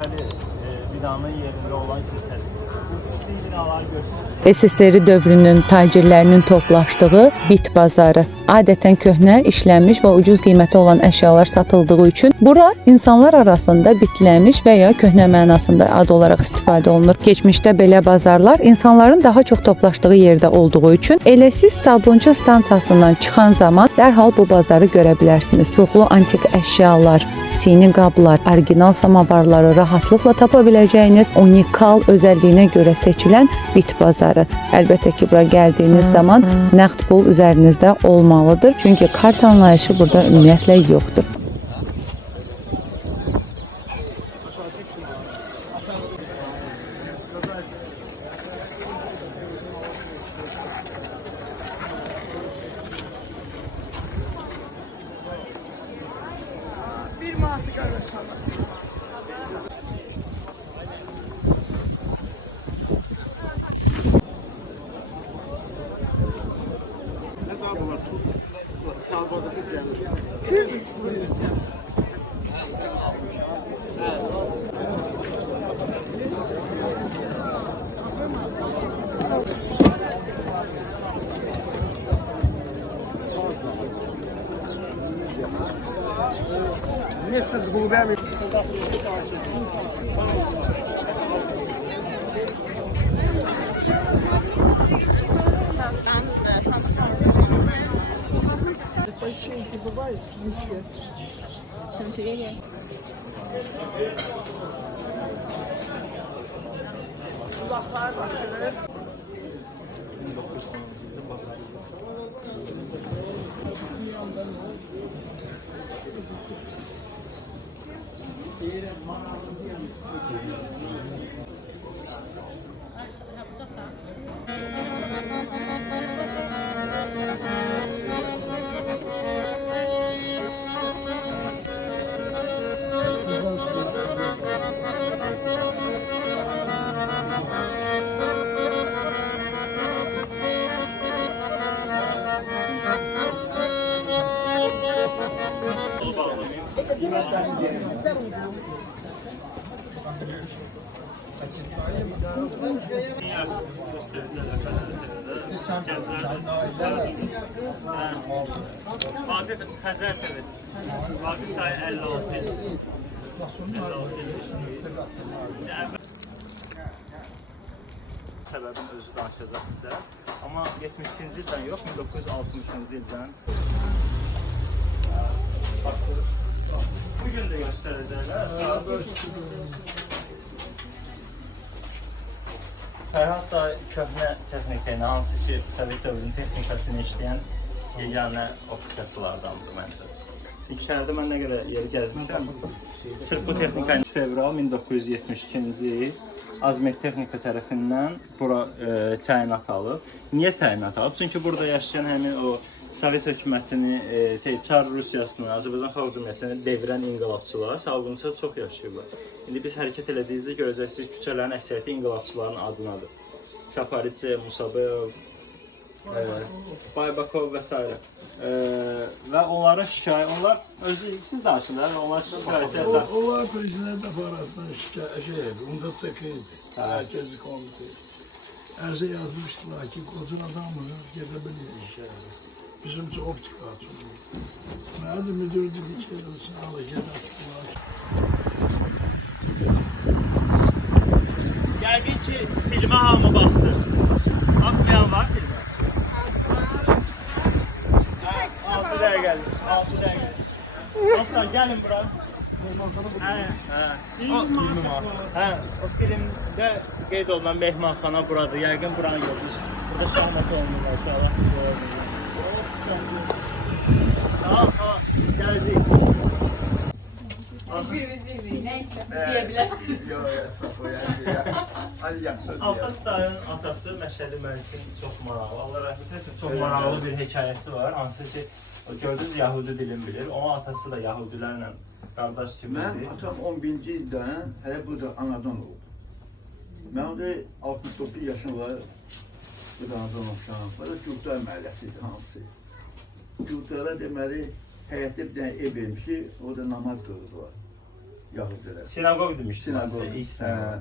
Binanın yerində olan kilsədir. Bu kiçik binaları göstərir. SSR dövrünün tacirlərinin toplaşdığı bit bazarı. Adətən köhnə, işlənmiş və ucuz qiymətə olan əşyalar satıldığı üçün bura insanlar arasında bitlənmiş və ya köhnə mənasında ad olaraq istifadə olunur. Keçmişdə belə bazarlar insanların daha çox toplaşdığı yerdə olduğu üçün elə siz Sabunçu stansiyasından çıxan zaman dərhal bu bazarı görə bilərsiniz. Çoxlu antik əşyalar, sini qablar, orijinal samavarları rahatlıqla tapa biləcəyiniz unikal özəlliyinə görə seçilən bit bazarı. Əlbəttə ki, bura gəldiyiniz zaman nəqd pul üzərinizdə olmalıdır. Çünki kart anlayışı burada ümumiyyətlə yoxdur. Bir mantık arasında. Место с голубями. Большие бывают везде. Kulaklar bakılır. Vaqif Xəzər TV. Vaqif dayı 56 il. 56 il işləyir. Səbəbin özü danışacaq sizə. Amma 72-ci ildən yox, 1960-cı ildən. Bugün də göstərəcəklər. Fərhad da köhnə texnika ilə, hansı ki, Sovet dövrünün texnikasını işləyən yeganə optikasılardandır məncə. İlk şəhərdə mən nə qədər yeri gəzmişəm. Sırf bu texnika fevral 1972-ci il Azmet Texnika tərəfindən bura təyinat alıb. Niyə təyinat alıb? Çünki burada yaşayan həmin o Sovet hökumətini, Çar Rusiyasını, Azərbaycan Xalq Cümhuriyyətini devirən inqilabçılar Salğunçuda çox yaşayıblar. İndi biz hərəkət elədiyinizdə görəcəksiniz, küçələrin əksəriyyəti inqilabçıların adınadır. Çapariçe, Musabev, Baybakov və s. Və onlara şikayət, onlar özü, siz danışırlar və onlar şikayət edəcək. Onlar prezident aparatından şikayət, onda çəkirdi. Herkesi komutu. Erze yazmıştılar ki, kocan adamı gelebilir işe. Bizim optik atılıyor. Nerede müdür dedi ki, alacak attılar. Yəqin ki, filmə hamı baxdı. Baxmayan var filmə? 6 dəqiqəlik, 6 dəqiqəlik. Dostlar, gəlin bura. O filmdə qeyd olunan mehmanxana buradır. Yəqin buranı görürüz. Burada şahmat olunurlar, inşallah. Tamam, gələcək. Hiçbirimiz bilmiyor. Neyse diyebilirsiniz. Abbas dayının atası Məşədi Məlikin çox maraqlı, Allah rəhmət etsin, çox maraqlı bir hekayəsi var. Hansı ki, gördünüz Yahudi dilini bilir. Onun atası da Yahudilərlə qardaş kimidir. Mən atam 11-ci ildən hələ burada anadan oldu. Mən də 69 yaşım var. Burada anadan olmuşam. Burada Gültar məhəlləsidir hamısı. Gültara deməli həyətdə bir dənə ev vermişik, orada namaz qılırdılar. Yahudilər. Sinagog demişdim ben size Sinagog. ilk sene.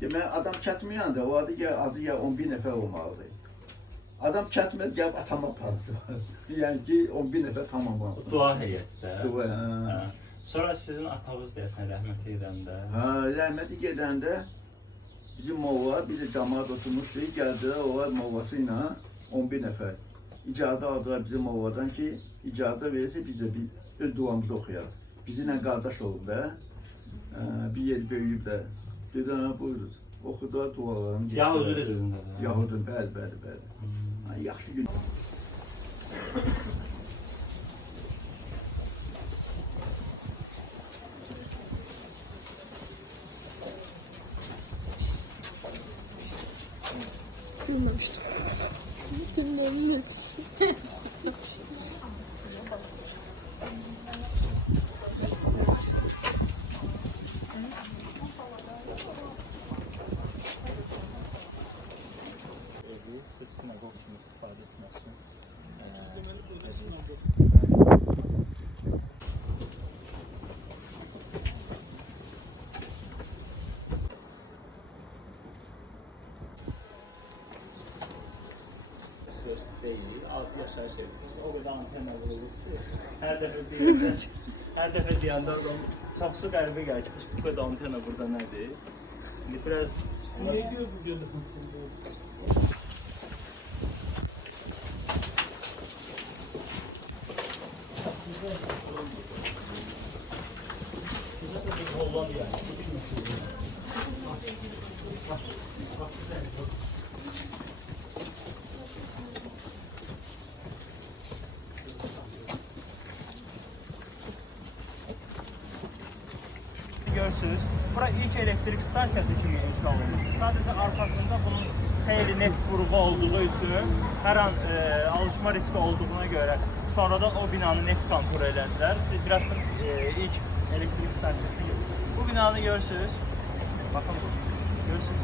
Demək adam kətmə yanında o adı gəl azı ya 11 nəfər olmalıdır. Adam kətmə gəlib atama apardı. Yəni ki 11 nəfər tamamlandı. Dua heyətdə. Dua. Hə. Sonra sizin atanız deyəsən rəhmət edəndə. Ha, rəhməti gedəndə bizim molla bir də camaat oturmuşdu. Gəldilər o mollası ilə 11 nəfər. İcazə aldılar bizim molladan ki, icazə verirsə biz də bir öz duamızı oxuyaq. Bizimlə qardaş olub da. Bir yer böyüyüb də. Dedi, buyuruz. Oxudular dualarını. Yahudi dilində. Yahudi, bəli. Yaxşı gün. Bilmemiştim. Bilmemiştim. Sırf sinagog kimi istifadə etmək üçün. Değil, alt yaşayış evimiz. O kadar antenna vurulur ki, her dəfə deyəndə adam çoxsu qəribə gəlir ki, bu kadar antenna burada nədir? İndi biraz... Niye diyor bu gönül? Hollandiya. Görürsünüz. Bura ilk elektrik stansiyası kimi inşa olundu. Sadece arkasında bunun xeyli neft qrubu olduğu üçün hər an alışma riski olduğuna görə sonradan o binanı neft kontrol elədilər. Siz biraz ilk elektrik stansiyasına girin. Bu binanı görürsünüz. Bakın, görürsünüz.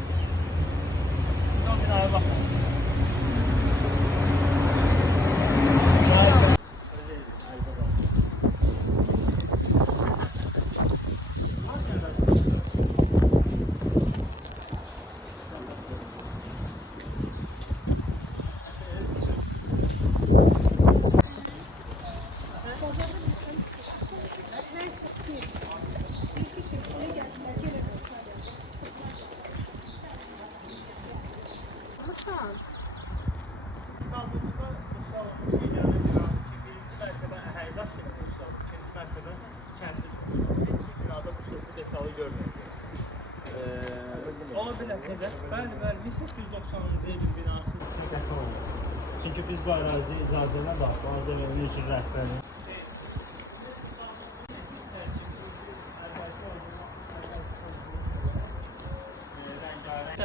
O binaya bakın. Sağlıqda inşallah şeylərlə birinci mərtəbə əhəydaş ilə inşallah, ikinci mərtəbə kəndli. Heç bir binada bu detalı görməyəcəksiniz. Ola bilər, necə? Bəli, 1890-cı il bir binası sınıqətə olunur. Çünki biz bu ərazi icazələ baxıb, Azərbaycanın icra rəhbəri.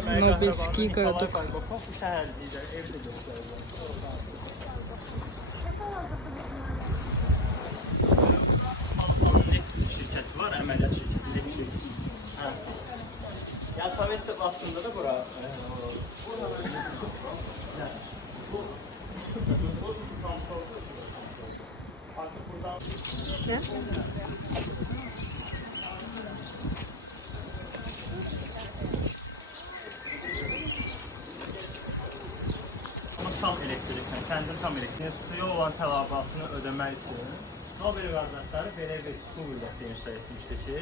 Nobelski городок. Şirkəti var, əməliyyat şirkəti. Ya Sovet vaxtında da bura. Artıq buradan... Ne? Tam elektriklə, kəndin tam elektriği, suya olan tələbatını ödəmək üçün Nobel qardaşları belə bir su qüvvəsi inşa etmişdi ki,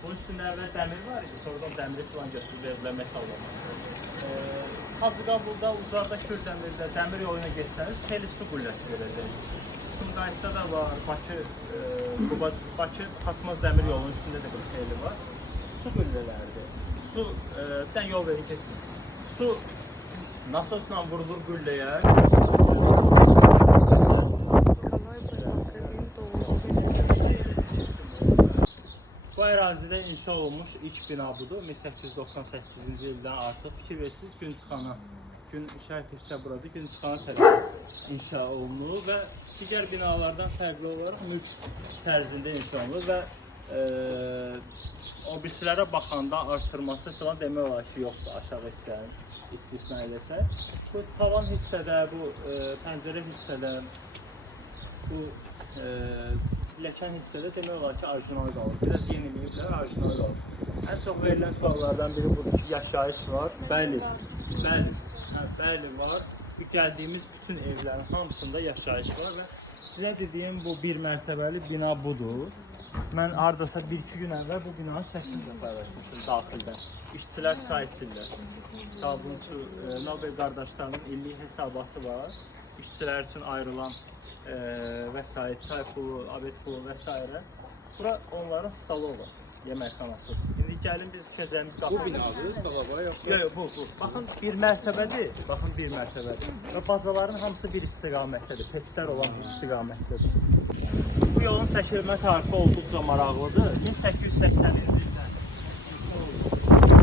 bunun üstündə əvvəl dəmir var idi, sonradan dəmiri filan götürüb verdilər metallama. Hacı Qabulda, Ucarda, Kürdəmirdə dəmir yoluna geçsəniz, xeyli su qüvvəsi verəcək. Sumqayıtda da var, Bakı Xaçmaz dəmir yolunun üstündə də bir xeyli var. Su qüvvələridir. Su, bir dənə yol verin keçsin. Su nasosla vurulur gülləyə. Bu ərazidə inşa olmuş ilk bina budur. 1898-ci ildən artıq fikir versiniz Günçıxana. Gün şərq hissə buradır. Günçıxana tərəf inşa olunur və digər binalardan fərqli olaraq mülk tərzində inşa olunur və o birisilərə baxanda artırması falan demək olar ki, yoxdur aşağı hissənin istisna eləsə. Bu tavan hissədə, bu pəncərə hissədə, bu pilləkən hissədə demək olar ki, orijinal qalır. Biraz yeniləyiblər, orijinal qalır. Ən çox verilən suallardan biri budur ki, yaşayış var. Bəli, var. Gəldiyimiz bütün evlərin hamısında yaşayış var və sizə dediyim bu bir mərtəbəli bina budur. Mən hardasa 1-2 gün əvvəl bu binanın şəklini də paylaşmışdım daxildən. İşçilər çay içirlər. Sabunçu, Nobel qardaşlarının illik hesabatı var. İşçilər üçün ayrılan vəsait, çay pulu, abed pulu və s. Bura onların stalı olası, yeməkxanası. İndi gəlin biz düşəcəyimiz qapı. Bu binadır, stava yoxsa? Yox, bu. Baxın, bir mərtəbədir. Və bazaların hamısı bir istiqamətdədir. Peçlər olan bir istiqamətdədir. Bu yolun çəkilmə tarifi olduqca maraqlıdır. 1880-ci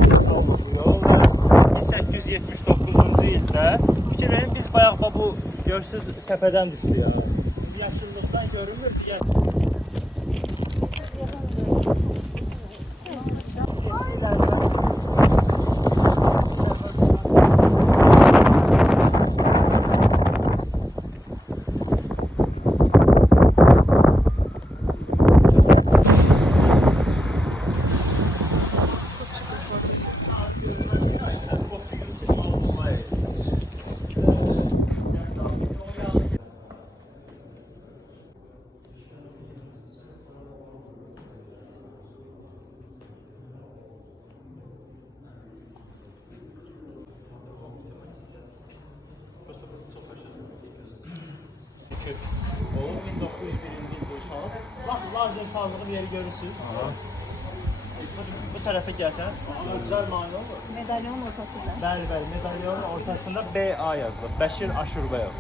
ildə salınıb bu yol və 1879-cu ildə fikir verin, biz bayaq bu görürsünüz təpədən düşdü yəni. Yaşıllıqdan görünmür, o 1901-ci ildə inşallah. Lazer sağlığı bir yeri görürsünüz. Bu tərəfə gəlsəniz, özlər mani olur. Medalyonun ortasında. Bəli, medalyonun ortasında BA yazılıb. Bəşir Aşurbəyov.